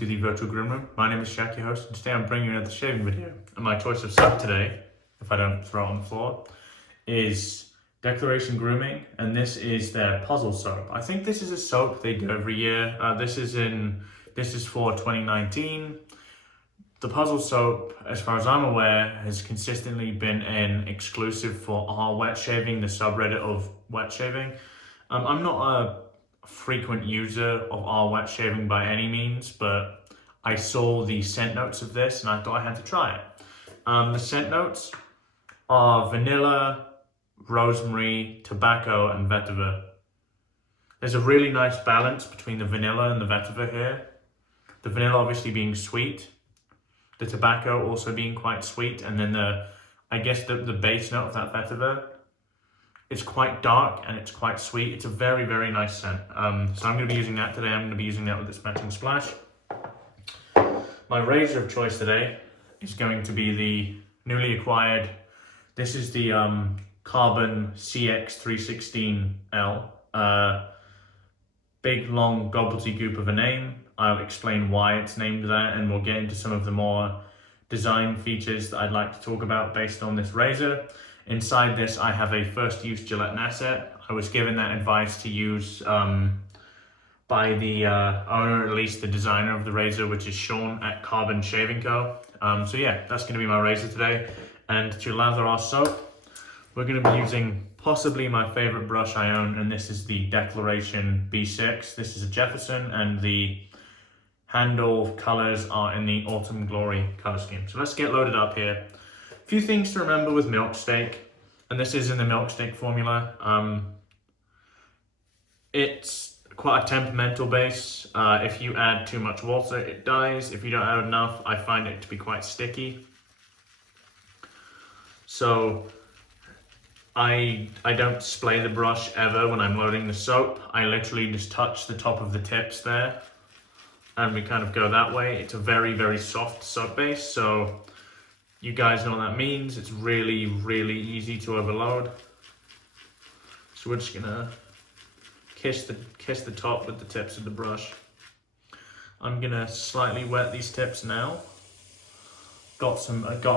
to the Virtual Groom Room. My name is Shaq, your host, and today I'm bringing you another shaving video. And my choice of soap today, if I don't throw it on the floor, is Declaration Grooming, and this is their puzzle soap. I think this is a soap they do every year. This is for 2019. The puzzle soap, as far as I'm aware, has consistently been an exclusive for our wet shaving, the subreddit of wet shaving. I'm not a frequent user of our wet shaving by any means, but I saw the scent notes of this and I thought I had to try it. The scent notes are vanilla, rosemary, tobacco, and vetiver. There's a really nice balance between the vanilla and the vetiver here. The vanilla obviously being sweet, the tobacco also being quite sweet, and then the base note of that vetiver, it's quite dark and it's quite sweet. It's a very, very nice scent. So I'm going to be using that today. I'm going to be using that with this matching splash. My razor of choice today is going to be the newly acquired, this is the Carbon Cx-316L. Big, long, gobbledygook of a name. I'll explain why it's named that, and we'll get into some of the more design features that I'd like to talk about based on this razor. Inside this, I have a first use Gillette Nacet. I was given that advice to use by the owner, or at least the designer of the razor, which is Sean at Carbon Shaving Co. So yeah, that's going to be my razor today. And to lather our soap, we're going to be using possibly my favorite brush I own, and this is the Declaration B6. This is a Jefferson, and the handle colors are in the Autumn Glory color scheme. So let's get loaded up here. A few things to remember with Milksteak, and this is in the Milksteak formula. It's quite a temperamental base. If you add too much water, it dies. If you don't add enough, I find it to be quite sticky. So I don't splay the brush ever when I'm loading the soap. I literally just touch the top of the tips there, and we kind of go that way. It's a very, very soft soap base, so you guys know what that means. It's really, really easy to overload. So we're just gonna kiss the top with the tips of the brush. I'm gonna slightly wet these tips now. Got a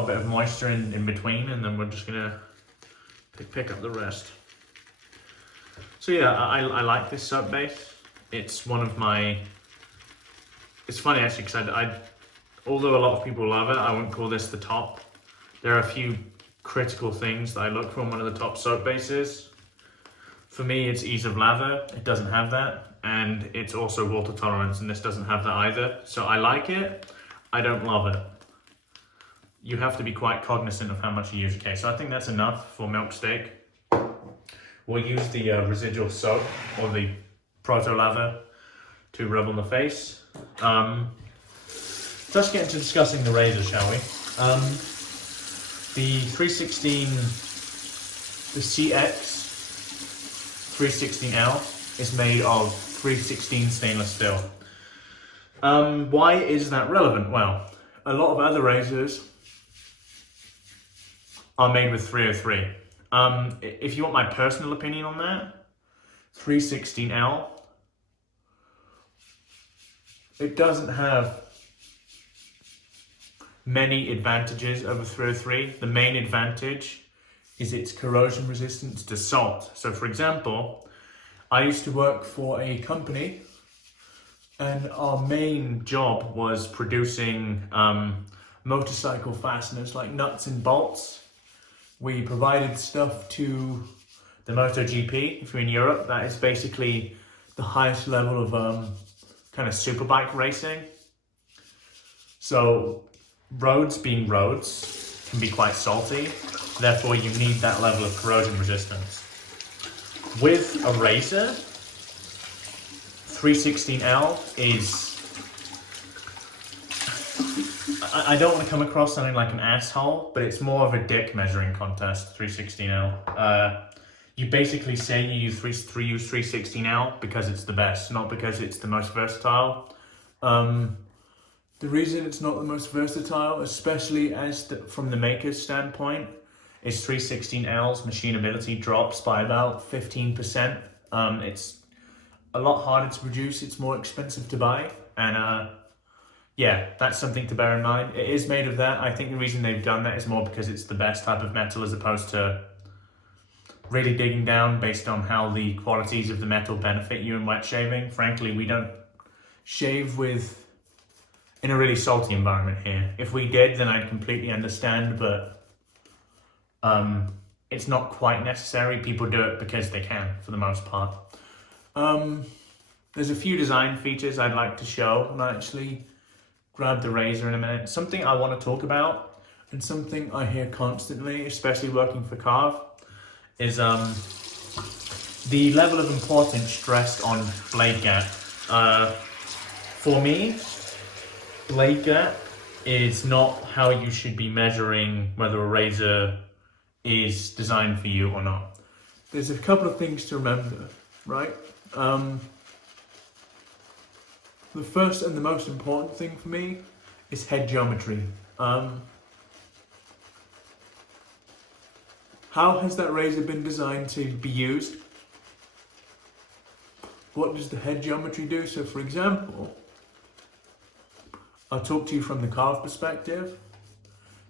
bit of moisture in between, and then we're just gonna pick up the rest. So yeah, I like this soap base. It's one of my, it's funny actually, because although a lot of people love it, I wouldn't call this the top. There are a few critical things that I look for in one of the top soap bases. For me, it's ease of lather. It doesn't have that. And it's also water tolerance, and this doesn't have that either. So I like it. I don't love it. You have to be quite cognizant of how much you use. Okay, so I think that's enough for Milksteak. We'll use the residual soap, or the proto lather, to rub on the face. Let's get into discussing the razor, shall we? The Cx-316L is made of 316 stainless steel. Why is that relevant? Well, a lot of other razors are made with 303. If you want my personal opinion on that, 316L, it doesn't have many advantages over 303. The main advantage is its corrosion resistance to salt. So for example, I used to work for a company, and our main job was producing motorcycle fasteners like nuts and bolts. We provided stuff to the MotoGP. If you're in Europe, that is basically the highest level of kind of superbike racing. So roads being roads can be quite salty, therefore you need that level of corrosion resistance. With a razor, 316L is, I don't want to come across sounding like an asshole, but it's more of a dick measuring contest, 316L. You basically say you use 316L because it's the best, not because it's the most versatile. The reason it's not the most versatile, especially from the maker's standpoint, is 316L's machinability drops by about 15%. It's a lot harder to produce, it's more expensive to buy, and yeah, that's something to bear in mind. It is made of that. I think the reason they've done that is more because it's the best type of metal, as opposed to really digging down based on how the qualities of the metal benefit you in wet shaving. Frankly, we don't shave in a really salty environment here. If we did, then I'd completely understand, but it's not quite necessary. People do it because they can, for the most part. There's a few design features I'd like to show, and I actually grab the razor in a minute. Something I want to talk about, and something I hear constantly, especially working for Carve, is the level of importance stressed on blade gap. For me, blade gap is not how you should be measuring whether a razor is designed for you or not. There's a couple of things to remember, right? The first and the most important thing for me is head geometry. How has that razor been designed to be used? What does the head geometry do? So for example, I'll talk to you from the Carve perspective.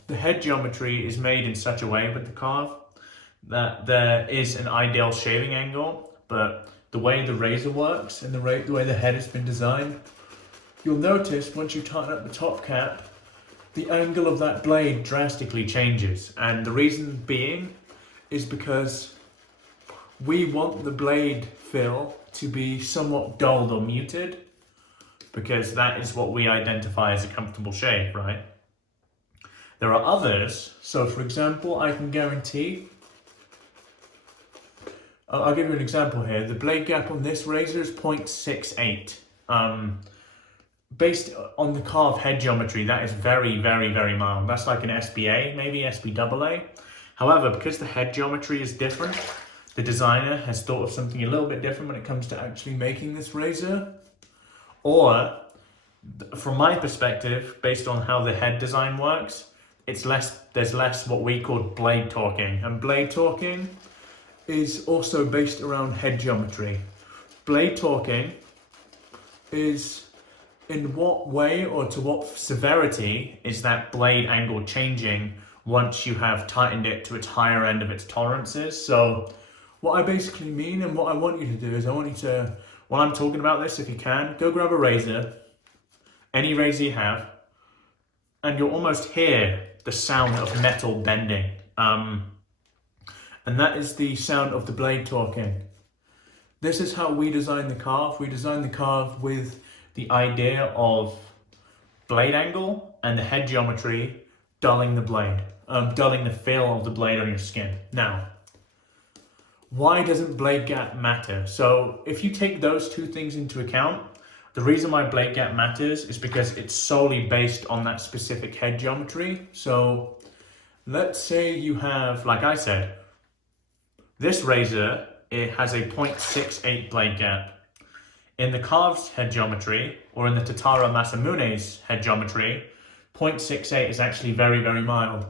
The head geometry is made in such a way with the Carve that there is an ideal shaving angle, but the way the razor works and the way the head has been designed, you'll notice once you tighten up the top cap, the angle of that blade drastically changes. And the reason being is because we want the blade fill to be somewhat dulled or muted, because that is what we identify as a comfortable shave, right? There are others. So for example, I can guarantee, I'll give you an example here. The blade gap on this razor is 0.68. Based on the Carve head geometry, that is very, very, very mild. That's like an SBA, maybe SBAA. However, because the head geometry is different, the designer has thought of something a little bit different when it comes to actually making this razor. Or, from my perspective, based on how the head design works, there's less what we call blade torquing. And blade torquing is also based around head geometry. Blade torquing is in what way or to what severity is that blade angle changing once you have tightened it to its higher end of its tolerances. So what I basically mean and what I want you to do is I want you to, while I'm talking about this, if you can, go grab a razor, any razor you have, and you'll almost hear the sound of metal bending. And that is the sound of the blade torquing. This is how we design the Carve. We design the Carve with the idea of blade angle and the head geometry dulling the blade, dulling the feel of the blade on your skin. Now, why doesn't blade gap matter? So if you take those two things into account, the reason why blade gap matters is because it's solely based on that specific head geometry. So let's say you have, like I said, this razor, it has a 0.68 blade gap. In the Carve's head geometry, or in the Totaro Masamune's head geometry, 0.68 is actually very, very mild.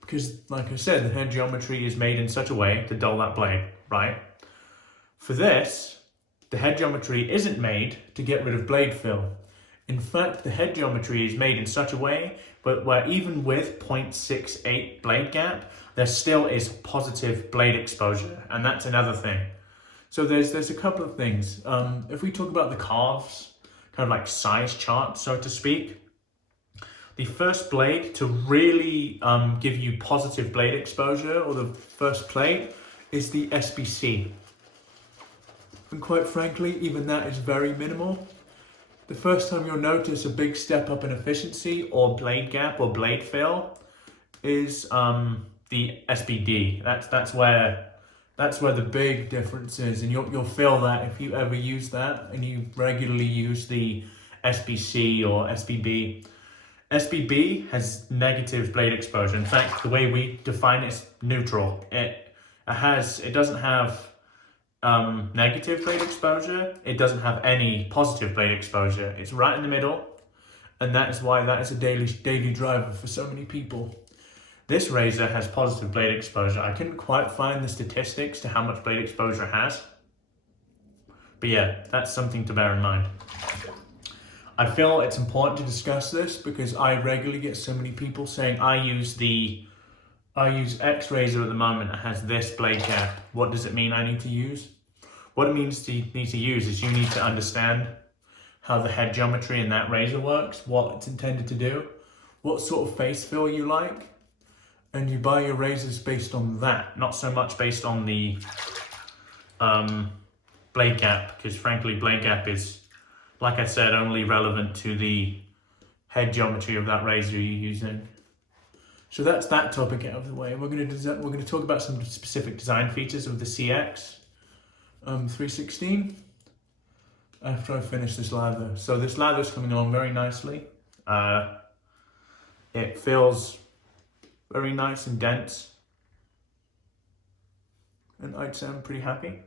Because, like I said, the head geometry is made in such a way to dull that blade, right? For this, the head geometry isn't made to get rid of blade fill. In fact, the head geometry is made in such a way where even with 0.68 blade gap, there still is positive blade exposure, and that's another thing. So there's a couple of things. If we talk about the Carve's kind of like size chart, so to speak, the first blade to really give you positive blade exposure, or the first plate, is the SBC. And quite frankly, even that is very minimal. The first time you'll notice a big step up in efficiency or blade gap or blade fill is the SBD. That's where the big difference is, and you'll feel that if you ever use that and you regularly use the SBC or SBB. SBB has negative blade exposure. In fact, the way we define it is neutral. It doesn't have negative blade exposure. It doesn't have any positive blade exposure. It's right in the middle, and that is why that is a daily driver for so many people. This razor has positive blade exposure. I couldn't quite find the statistics to how much blade exposure it has, but yeah, that's something to bear in mind. I feel it's important to discuss this because I regularly get so many people saying I use X razor at the moment that has this blade cap. What does it mean I need to use? What it means to need to use is you need to understand how the head geometry in that razor works, what it's intended to do, what sort of face fill you like, and you buy your razors based on that, not so much based on the blade gap, because frankly blade gap is, like I said, only relevant to the head geometry of that razor you're using. So that's that topic out of the way. We're going to talk about some specific design features of the Cx-316 after I finish this lather. So this lather is coming on very nicely. It feels very nice and dense, and I'd say I'm pretty happy.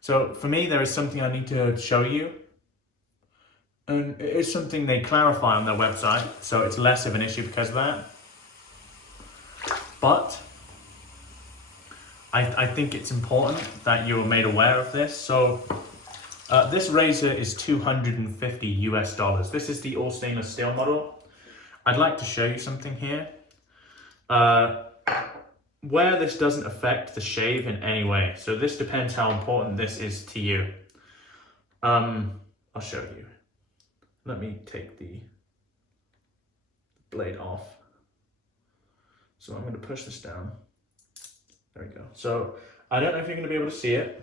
So for me, there is something I need to show you, and it is something they clarify on their website, so it's less of an issue because of that. But I think it's important that you're made aware of this. So this razor is $250 US. This is the all stainless steel model. I'd like to show you something here. Where this doesn't affect the shave in any way. So this depends how important this is to you. I'll show you. Let me take the blade off. So I'm going to push this down. There we go. So I don't know if you're going to be able to see it,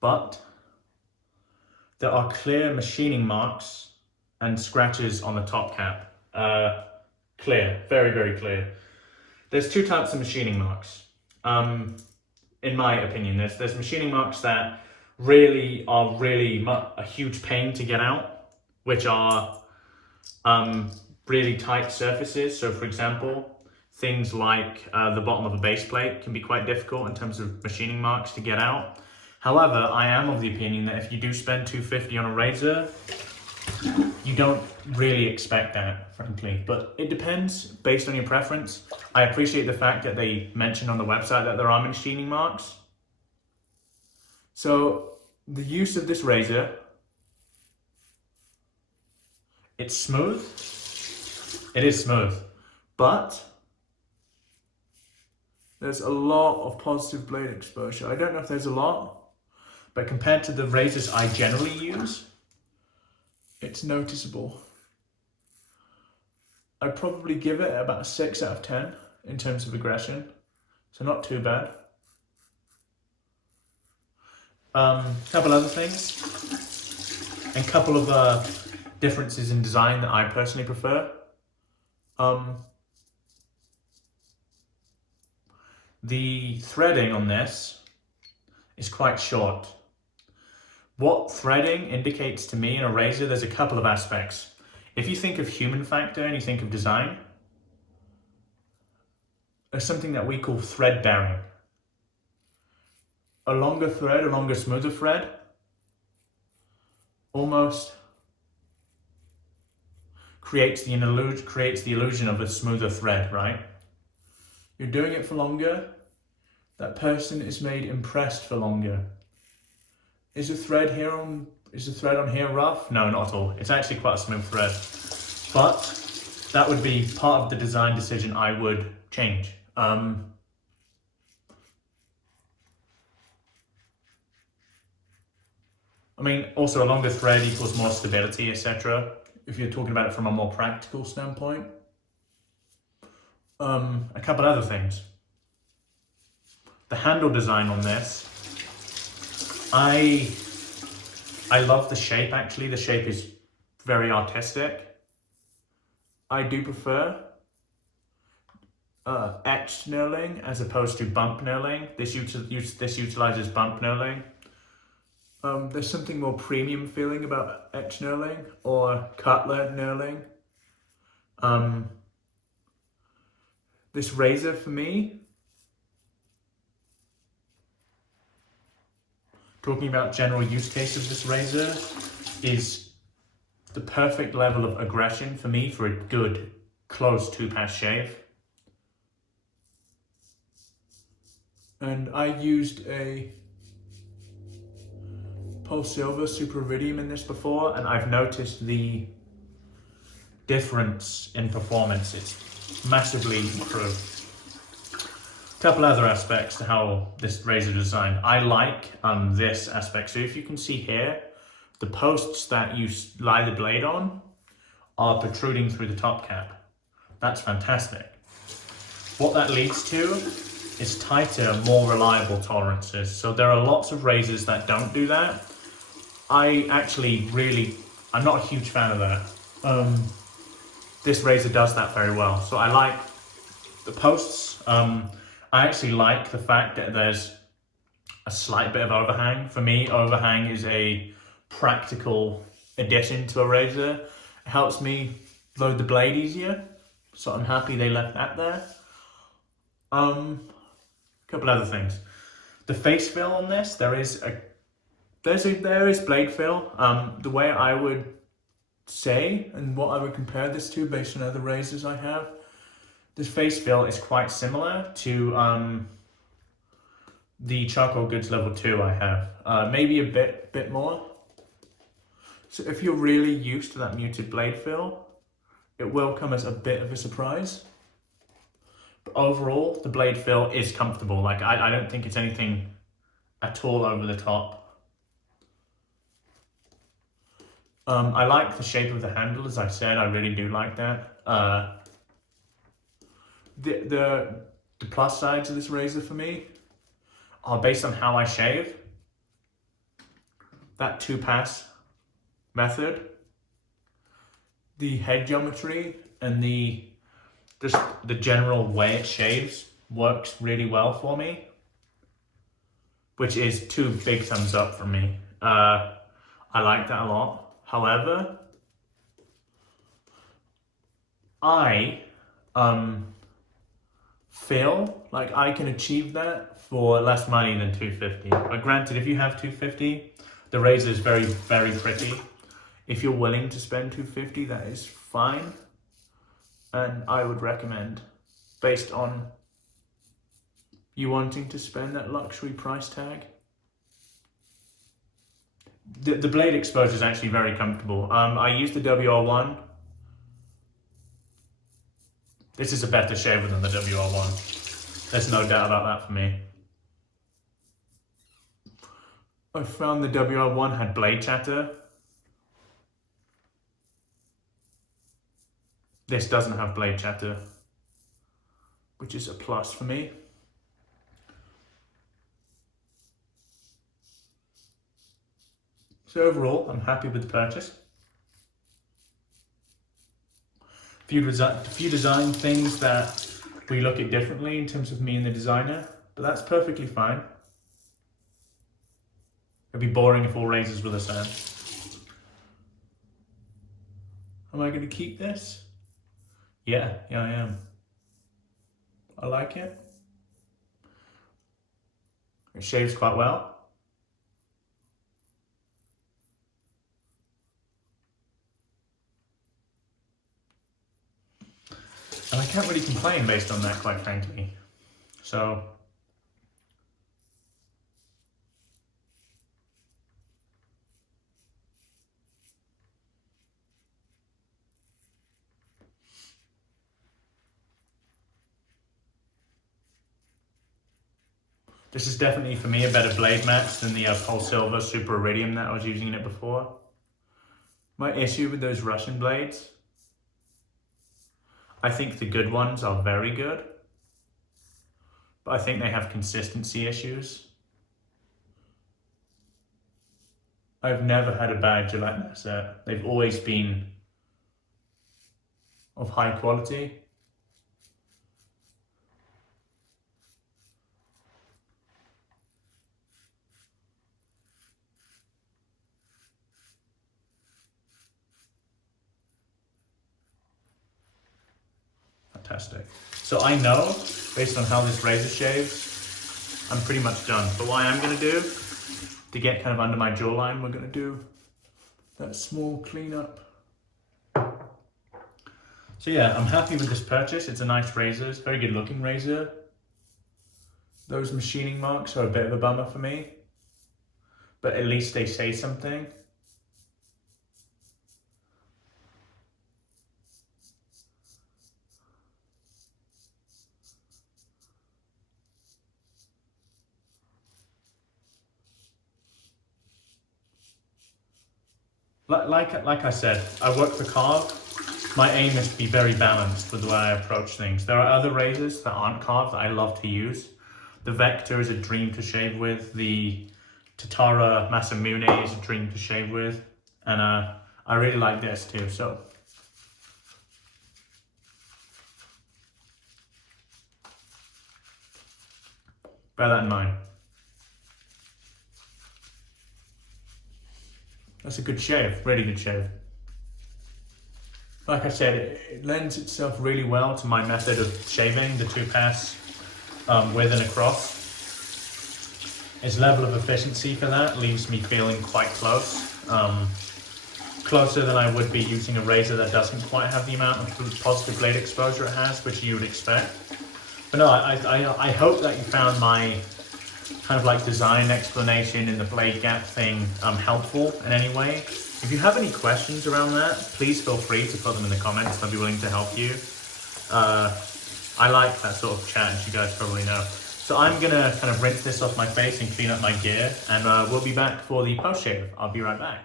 but there are clear machining marks and scratches on the top cap. Clear, very, very clear. There's two types of machining marks. In my opinion, there's machining marks that really are a huge pain to get out, which are really tight surfaces. So for example, things like the bottom of a base plate can be quite difficult in terms of machining marks to get out. However, I am of the opinion that if you do spend $250 on a razor, you don't really expect that, frankly, but it depends based on your preference. I appreciate the fact that they mentioned on the website that there are machining marks. So the use of this razor, it's smooth. It is smooth, but there's a lot of positive blade exposure. I don't know if there's a lot, but compared to the razors I generally use, it's noticeable. I'd probably give it about a 6 out of 10 in terms of aggression, so not too bad. Couple other things, and couple of differences in design that I personally prefer. The threading on this is quite short. What threading indicates to me in a razor, there's a couple of aspects. If you think of human factor and you think of design, there's something that we call thread bearing. A longer thread, a longer, smoother thread, almost creates the illusion of a smoother thread, right? You're doing it for longer, that person is made impressed for longer. Is the thread on here rough? No, not at all. It's actually quite a smooth thread. But that would be part of the design decision I would change. I mean, also a longer thread equals more stability, etc. If you're talking about it from a more practical standpoint. A couple other things. The handle design on this, I love the shape actually. The shape is very artistic. I do prefer etched knurling as opposed to bump knurling. This utilizes bump knurling. There's something more premium feeling about etched knurling or cutlet knurling. This razor for me, talking about general use case of this razor, is the perfect level of aggression for me for a good, close 2-pass shave. And I used a Silver Super Iridium in this before, and I've noticed the difference in performance. It's massively improved. A couple other aspects to how this razor is designed. I like this aspect. So if you can see here, the posts that you lie the blade on are protruding through the top cap. That's fantastic. What that leads to is tighter, more reliable tolerances. So there are lots of razors that don't do that. I'm not a huge fan of that. This razor does that very well. So I like the posts. I actually like the fact that there's a slight bit of overhang. For me, overhang is a practical addition to a razor. It helps me load the blade easier. So I'm happy they left that there. A couple other things. The face fill on this, there is blade fill. The way I would say and what I would compare this to based on other razors I have, this face fill is quite similar to the Charcoal Goods Level 2 I have. Maybe a bit more. So if you're really used to that muted blade fill, it will come as a bit of a surprise. But overall, the blade fill is comfortable. Like I don't think it's anything at all over the top. I like the shape of the handle, as I said. I really do like that. The plus sides of this razor for me are based on how I shave. That 2-pass method, the head geometry, and just the general way it shaves works really well for me, which is 2 big thumbs up from me. I like that a lot. However, I feel like I can achieve that for less money than $250. But granted, if you have $250, the razor is very, very pretty. If you're willing to spend $250, that is fine. And I would recommend, based on you wanting to spend that luxury price tag. The blade exposure is actually very comfortable. I use the WR1. This is a better shaver than the WR1. There's no doubt about that for me. I found the WR1 had blade chatter. This doesn't have blade chatter, which is a plus for me. So overall, I'm happy with the purchase. Few design things that we look at differently in terms of me and the designer, but that's perfectly fine. It'd be boring if all razors were the same. Am I going to keep this? Yeah, I am. I like it. It shaves quite well. And I can't really complain based on that, quite frankly. So, this is definitely, for me, a better blade match than the Silver Super Iridium that I was using in it before. My issue with those Russian blades, I think the good ones are very good, but I think they have consistency issues. I've never had a bad Gillette Nacet. They've always been of high quality. Fantastic. So I know, based on how this razor shaves, I'm pretty much done. But what I am going to do, to get kind of under my jawline, we're going to do that small cleanup. So yeah, I'm happy with this purchase. It's a nice razor. It's a very good looking razor. Those machining marks are a bit of a bummer for me. but at least they say something. Like I said, I work for carved. My aim is to be very balanced with the way I approach things. There are other razors that aren't carved that I love to use. The Vector is a dream to shave with. The Tatara Masamune is a dream to shave with. And I really like this too, so. Bear that in mind. That's a good shave, really good shave. Like I said, it lends itself really well to my method of shaving, the two pass with and across. Its level of efficiency for that leaves me feeling quite close. Closer than I would be using a razor that doesn't quite have the amount of positive blade exposure it has, which you would expect. But no, I hope that you found my kind of like design explanation in the blade gap thing helpful in any way. If you have any questions around that, please feel free to put them in the comments. I'll be willing to help you. I like that sort of chat, as you guys probably know. So I'm gonna kind of rinse this off my face and clean up my gear, and we'll be back for the post shave. I'll be right back.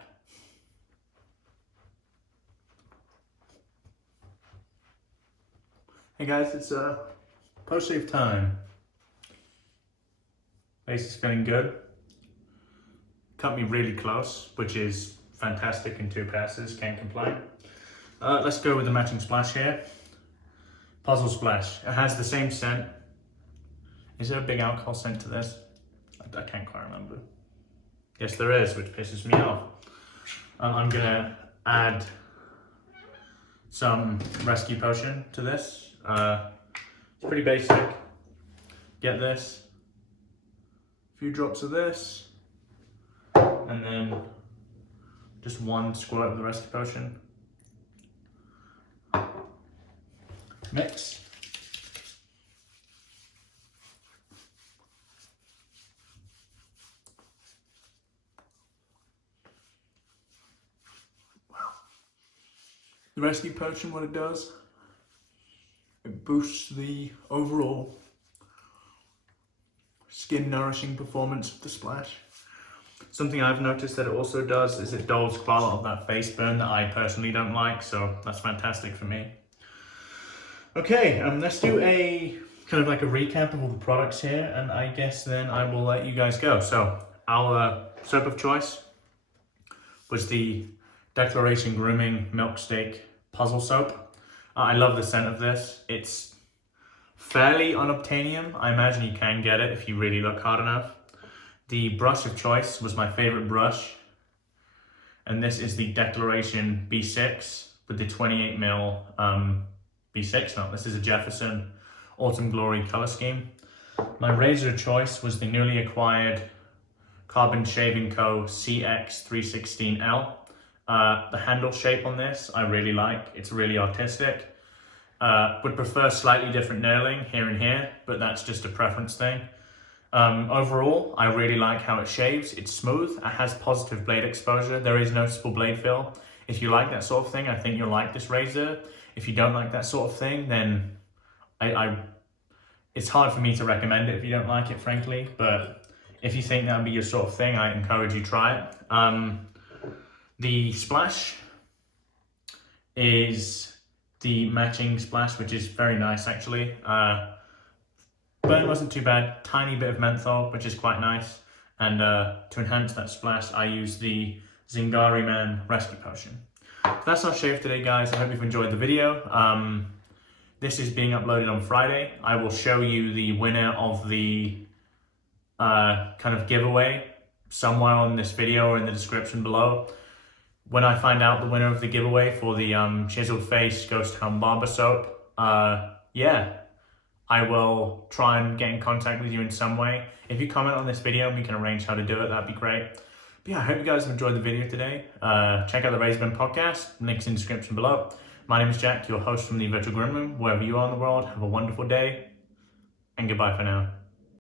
Hey guys, it's post shave time. Face is feeling good. Cut me really close, which is fantastic in two passes, can't complain. Let's go with the matching splash here. Puzzle Splash. It has the same scent. Is there a big alcohol scent to this? I can't quite remember. Yes, there is, which pisses me off. I'm gonna add some rescue potion to this. It's pretty basic. Get this. A few drops of this, and then just one squirt of the rescue potion. Mix. Wow. The rescue potion, what it does, it boosts the overall skin nourishing performance of the splash. Something I've noticed that it also does is it dulls quite a lot of that face burn that I personally don't like, so that's fantastic for me. Okay, let's do a kind of like a recap of all the products here, and I guess then I will let you guys go. So our soap of choice was the Declaration Grooming Milksteak Puzzle Soap. I love the scent of this. It's fairly unobtainium. I imagine you can get it if you really look hard enough. The brush of choice was my favorite brush, and this is the Declaration B6 with the 28mm B6. No, this is a Jefferson Autumn Glory color scheme. My razor of choice was the newly acquired Carbon Shaving Co. Cx-316L. The handle shape on this I really like. It's really artistic. Would prefer slightly different nailing here and here, but that's just a preference thing. Overall, I really like how it shaves. It's smooth, it has positive blade exposure, there is noticeable blade fill. If you like that sort of thing, I think you'll like this razor. If you don't like that sort of thing, then it's hard for me to recommend it if you don't like it, frankly, but if you think that would be your sort of thing, I encourage you to try it. The splash is the matching splash, which is very nice actually. Burn wasn't too bad, tiny bit of menthol, which is quite nice. And to enhance that splash, I use the Zingari Man Rescue Potion. So that's our shave today, guys. I hope you've enjoyed the video. This is being uploaded on Friday. I will show you the winner of the kind of giveaway somewhere on this video or in the description below. When I find out the winner of the giveaway for the Chiseled Face Ghost Town Barber Soap, yeah, I will try and get in contact with you in some way. If you comment on this video and we can arrange how to do it, that'd be great. But yeah, I hope you guys have enjoyed the video today. Check out the Razor Bin podcast, links in the description below. My name is Jack, your host from the Virtual Grim Room. Wherever you are in the world, have a wonderful day, and goodbye for now.